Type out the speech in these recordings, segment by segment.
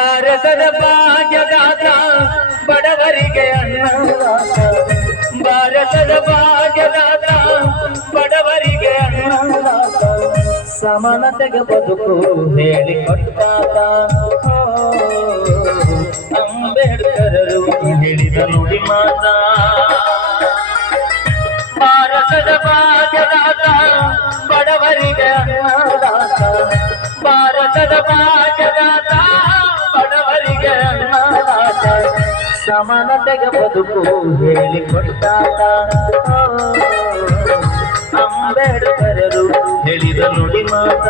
ಭಾರತದ ಭಾಗ್ಯದಾತ ಬಡವರಿಗೆ ಅನ್ನದಾತ ಭಾರತದ ಭಾಗ್ಯದಾತ ಬಡವರಿಗೆ ಅನ್ನದಾತ ಸಮಾನತೆಗೆ ಬದುಕು ಹೇಳಿಕೊಟ್ಟಾತ ಅಂಬೇಡ್ಕರರು ಹೇಳಿದ ನುಡಿ ಮಾತ ಭಾರತದ ಭಾಗ್ಯದಾತ ಬಡವರಿಗೆ ಅನ್ನದಾತ ಭಾರತದ ಭಾಗ್ಯದಾತ ಬಡವರಿಗೆ ಅನ್ನದಾತ ಸಮಾನತೆಗೆ ಬದುಕು ಹೇಳಿಕೊಟ್ಟಾತ ಅಂಬೇಡ್ಕರರು ಹೇಳಿದ ನುಡಿ ಮಾತ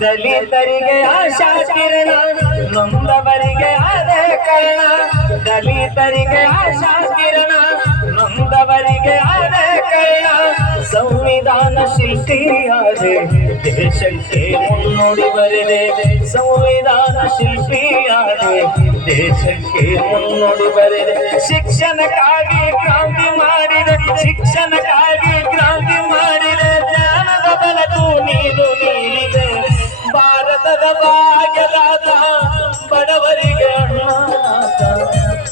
ದಲಿತರಿಗೆ ಆಶಾ ಕಿರಣ ನೊಂದವರಿಗೆ ಅದೇ ಕರ್ಣ ದಲಿತರಿಗೆ ಆಶಾ ಕಿರಣ ನೊಂದವರಿಗೆ ಅದೇ ಕರ್ಣ ಸಂವಿಧಾನ ಶಿಲ್ಪಿಯಾದೆ ದೇಶಕ್ಕೆ ಮುನ್ನುಡಿ ಬರೆದೆ ಸಂವಿಧಾನ ಶಿಲ್ಪಿಯಾದೆ ದೇಶಕ್ಕೆ ಮುನ್ನುಡಿ ಬರೆದೆ ಶಿಕ್ಷಣಕ್ಕಾಗಿ ಕ್ರಾಂತಿ ಮಾಡಿದೆ ಶಿಕ್ಷಣಕ್ಕಾಗಿ ಕ್ರಾಂತಿ ಮಾಡಿದೆ ಜ್ಞಾನದ ಬೆಳಕು ನೀನು ನೀಡಿದೆ ಭಾರತದ ಭಾಗ್ಯದಾತ ಬಡವರಿಗೆ ಅನ್ನದಾತ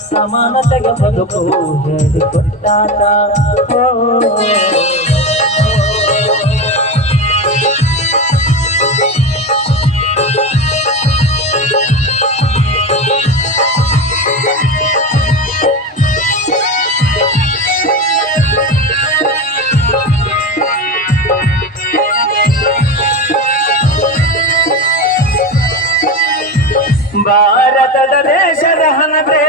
ಸಮಾನತೆಗೆ ಬದುಕು ಹೇಳಿಕೊಟ್ಟಾತ ಭಾರತದ ದೇಶದ ಹಣತೆ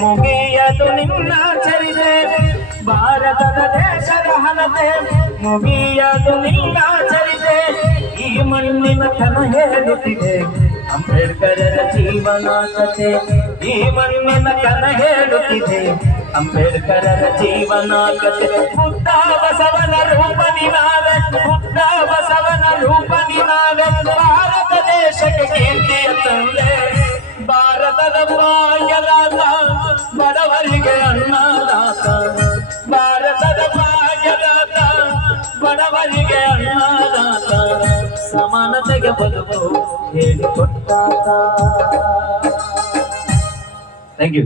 ಮುಗಿಯದು ನಿನ್ನ ಚರಿದೆ ಭಾರತದ ದೇಶದ ಹಣತೆ ಮುಗಿಯದು ನಿನ್ನ ಚರಿದೆ ಈ ಮಣ್ಣಿನ ತನ ಹೇಳುತ್ತಿದೆ ಅಂಬೇಡ್ಕರರ ಜೀವನ ಕಥೆ ಈ ಮಣ್ಣಿನ ತನ ಹೇಳುತ್ತಿದೆ ಅಂಬೇಡ್ಕರರ ಜೀವನ ಕಥೆ ಬುದ್ಧ ಬಸವನ ರೂಪ ನಿನಾದೆ ಬುದ್ಧ ಬಸವನ ರೂಪ ನಿನಾದೆ ಭಾರತ ದೇಶಕ್ಕೆ ಕೀರ್ತಿಯ ತಂದೆ ಭಾರತದ ಭಾಗ್ಯದಾತ ಬಡವರಿಗೆ ಅನ್ನದಾತ ಭಾರತದ ಭಾಗ್ಯದಾತ ಬಡವರಿಗೆ ಅನ್ನದಾತ ಸಮಾನತೆಗೆ ಬದುಕು ಹೇಳಿಕೊಟ್ಟಾತ. Thank you.